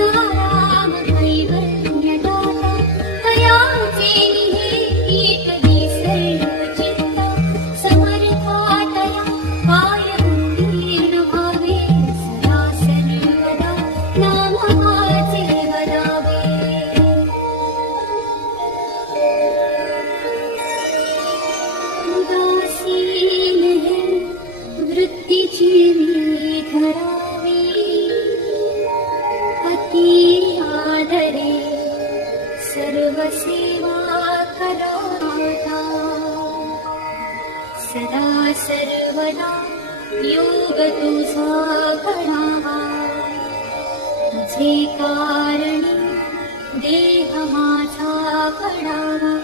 राम कैवल्यदाता तयाचे निहेती कधी सर्व चित्ता समर्था तया पाय उत्तीर्ण व्हावे सदा सर्वदा नामाचे वदावे उदासीन हे वृत्तीची मी धरावी अति आदरे सर्व सेवा कराता सदा सर्वदा योग तुझा घडावा तुझे कारणी देह माझा घडावा